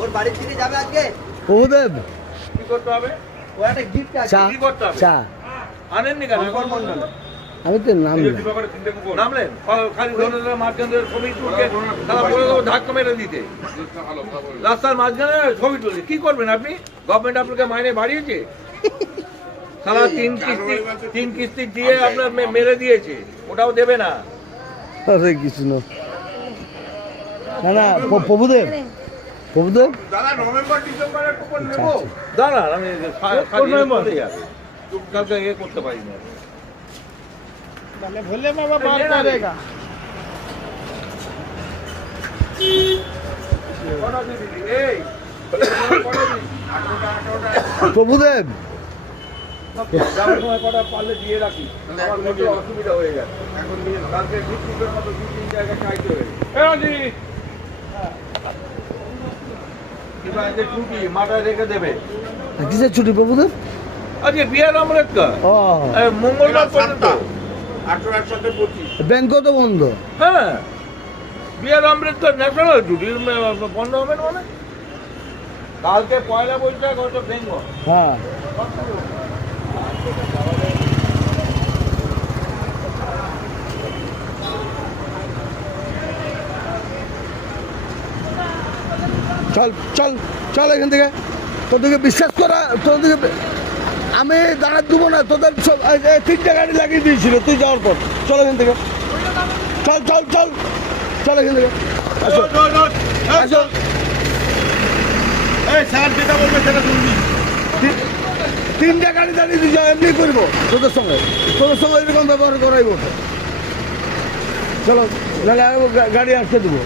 ওর বাড়ির দিকে যাবে আজকে? প্রভুদেব। কি করতে হবে? ও একটা গিফট আছে। কি করতে হবে? চা। আনেননি কেন? মণ্ডল। আমি তো নাম নামলেন? খালি ছবি তুলকে তারা বলে দেবো ধাক্কা মেরে দিতে। রাস্তার মাঝখানে ছবি তুলছে কি করবেন আপনি? গভর্নমেন্ট আপনাকে মাইনে বাড়িয়েছে? সারা তিন কিস্তি তিন কিস্তি দিয়ে আপনার মেরে দিয়েছে। ওটাও দেবে না। হরে কৃষ্ণ না। না প্রভুদেব। প্রভুদেব দাদা নভেম্বর ডিসেম্বরের কুপন নেব। দাদা আমি নভেম্বর কালকে ইয়ে করতে পারি না। তাহলে ভোলে বাবা অসুবিধা হয়ে গেছে। এখন কালকে দু তিনটের মতো দু তিন জায়গা খাইতে হয়ে কিসের ছুটি প্রভুদেব আজকে বিয়ার আম্বেদকর মঙ্গলবার পর্যন্ত। ব্যাংকও তো বন্ধ? হ্যাঁ। বিয়ার আম্বেদকর ন্যাশনাল ছুটি বন্ধ হবে না মানে? কালকে পয়লা বৈশাখ হয়তো বেঙ্গল হ্যাঁ। চল চল চল এখান থেকে। তোদেরকে বিশ্বাস করা তোদেরকে আমি দাঁড়াতে দেবো না তোদের সব তিনটে গাড়ি লাগিয়ে দিয়েছিল তুই যাওয়ার পর। চল এখান থেকে। চল চল চল। চল এখান থেকে। আসো। আসো। তিন- তিনটে গাড়ি দাঁড়িয়ে দিয়ে যাও এমনি করব তোদের সঙ্গে। তোদের সঙ্গে এরকম ব্যবহার করাইবো। চলো নাহলে গাড়ি আসতে দেবো।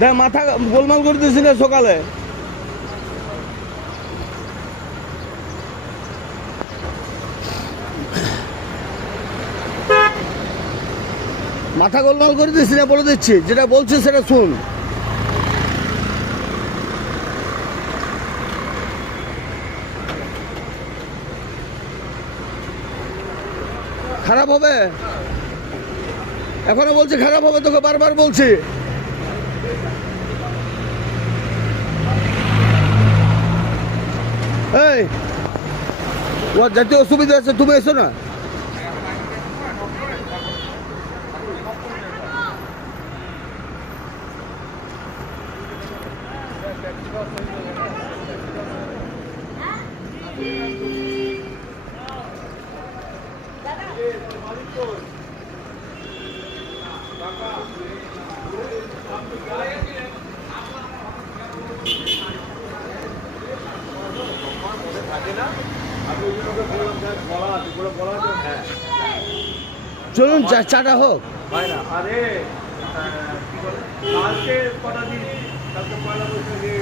দেখ মাথা গোলমাল করে না সকালে মাথা গোলমাল করে দিচ্ছি না বলে দিচ্ছি যেটা বলছি সেটা শুন খারাপ হবে? এখনও বলছি খারাপ হবে, তোকে বারবার বলছি। এই ওর যাতে অসুবিধা আছে, তুমি এসো না। চলুন চাটা হোক। হয় না আরে কালকে কটা দিন? কালকে পয়লা বৈশাখে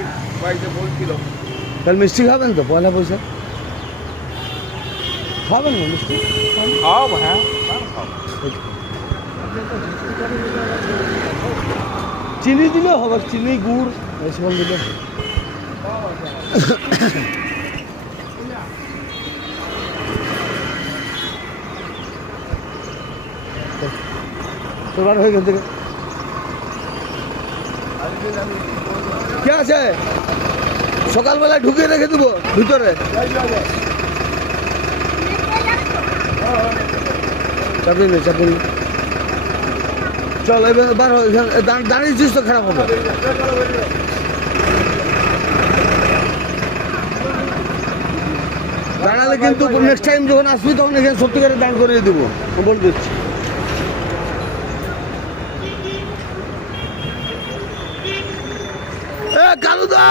বাড়িতে বলছিল তাহলে মিষ্টি খাবেন তো পয়লা বৈশাখ? খাবেন না মিষ্টি? খাও হ্যাঁ। চিনি দিলেও হবে চিনি গুড় দিলে। থেকে কে আছে? সকালবেলায় ঢুকিয়ে রেখে দেবো ভিতরে। চাকরি নেই নেই চল, এবার বার দাঁড়িয়েছিস তো খারাপ হবে। দাঁড়ালে কিন্তু নেক্সট টাইম যখন আসবি, তখন এখানে সত্যিকারে দাঁড় করিয়ে দেবো। বলে দিচ্ছি। কালুদা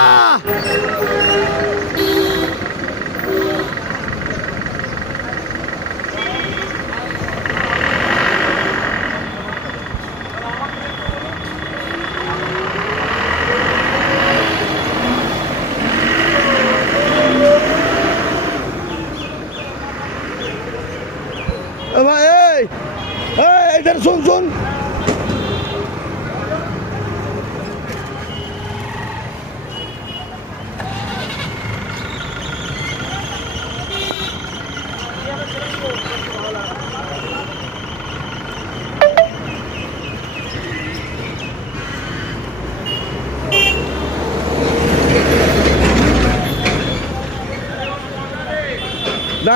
এ ভাই এই এই এদের শুন শুন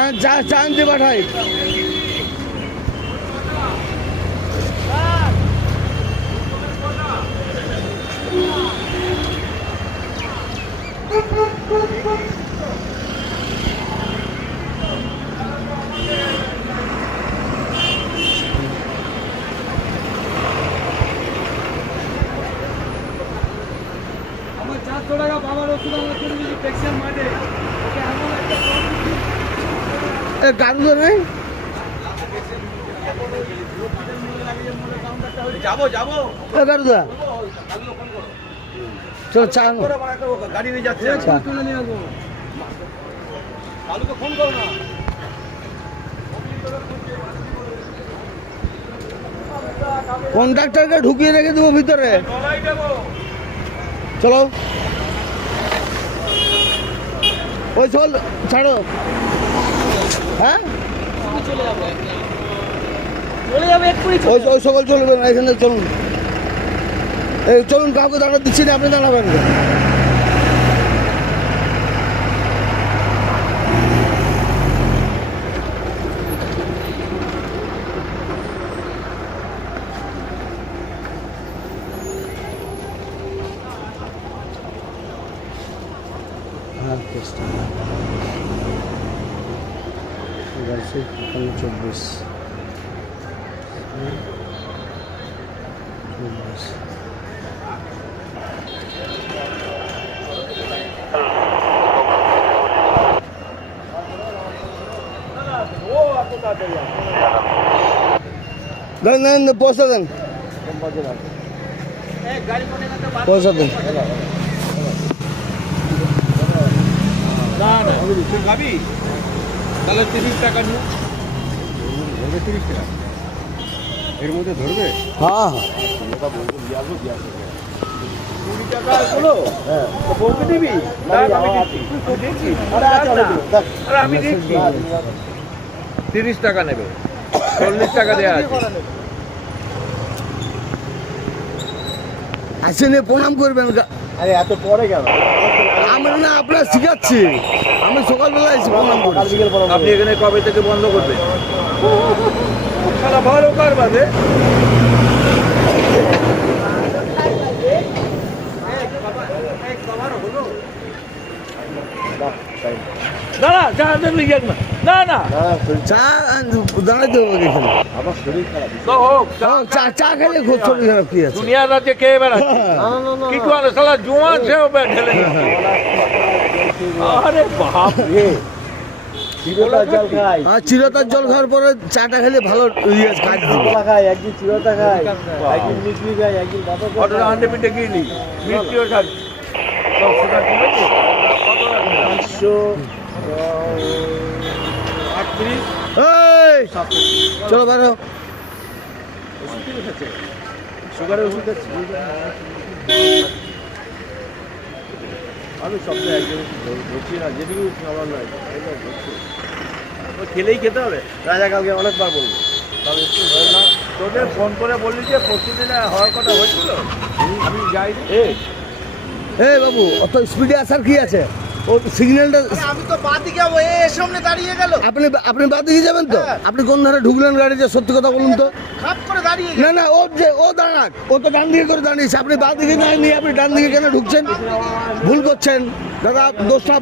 দাঁড়ান চা চা আনতে পাঠাই। আমার চারশো টাকা বাবার ওষুধ আমার পেক্সিয়ান মাঠে। ওকে, এমন একটা কম এ কারু নেই? যাব যাব। এ কারু দা চলো চা গাড়ি নিয়ে যাচ্ছে। চা। তুলে নিয়ে আসব। কালুকে ফোন করো না। কন্ট্রাক্টরকে ঢুকিয়ে রেখে দেবো ভিতরে। চলো। ওই চল ছাড়ো। হ্যাঁ? চলে যাব এক্ষুনি ওই ওই সকল চলবে না এখানে চলুন। এই চলুন কাউকে দাঁড়া দিচ্ছি না আপনি দাঁড়াবেন। না। আর চেষ্টা এগারোশো একান্ন চব্বিশ চব্বিশ দেন দেন দেন, পয়সা দেন পয়সা দেন না না তুই খাবি তাহলে তিরিশ টাকা। নিয়ে এর মধ্যে ধরবে? হ্যাঁ। হ্যাঁ কুড়ি টাকা হলো তো বউকে দিবি? আমি দিচ্ছি। তুই দিচ্ছিস? আরে আমি দিচ্ছি। তিরিশ টাকা নেবে। চল্লিশ টাকা দেওয়া আছে। আসেন প্রণাম করবেন আরে এত পরে কেন? আমি না আপনার শিখাচ্ছি। আমি সকালবেলা এসে প্রণাম করি আপনি এখানে কবে থেকে বন্ধ করবেন? ভালো কার বাদে দাঁড়া চা নিয়ে না। না না। চা দাঁড়াতে হবে এখানে। আমার শরীর খারাপ। তো হোক চা হ্যাঁ, চা চা খেলে খুব শরীর খারাপ কি আছে? দুনিয়া রাতে খেয়ে বেড়াচ্ছে? কিছু আনে সালা জোয়ান সেও ঢেলে আরে বাপ রে। চিরতার জল খাওয়ার পরে চাটা খেলে ভালো ইয়ে কাজ খাই একদিন চিরতা খাই একদিন মিষ্টি খাই একদিন হান্ডে পিঠে গিয়ে মিষ্টিও চলো বেরো সুগারের ওষুধ আমি সপ্তাহে একজন ধরছি না যেটুকু আমার নয়। খেলেই খেতে হবে। রাজা কালকে অনেকবার বলব না। তোদের ফোন করে বললি যে প্রতিদিনে হওয়ার কথা হয়েছিল। আমি যাই বাবু অত স্পিডে আসার কি আছে? ও সিগন্যালটা আমি তো বাদ দিকে যাব এ সামনে দাঁড়িয়ে গেল। আপনি আপনি বাদ দিকে যাবেন তো? আপনি কোন ধারে ঢুকলেন গাড়িতে? সত্যি কথা বলুন তো। খাপ করে দাঁড়িয়ে না না ও যে ও দাঁড়াক ও তো ডান দিকে করে দাঁড়িয়েছে। আপনি বাঁ দিকে না নিয়ে আপনি ডান দিকে কেন ঢুকছেন? ভুল করছেন। দাদা দোষটা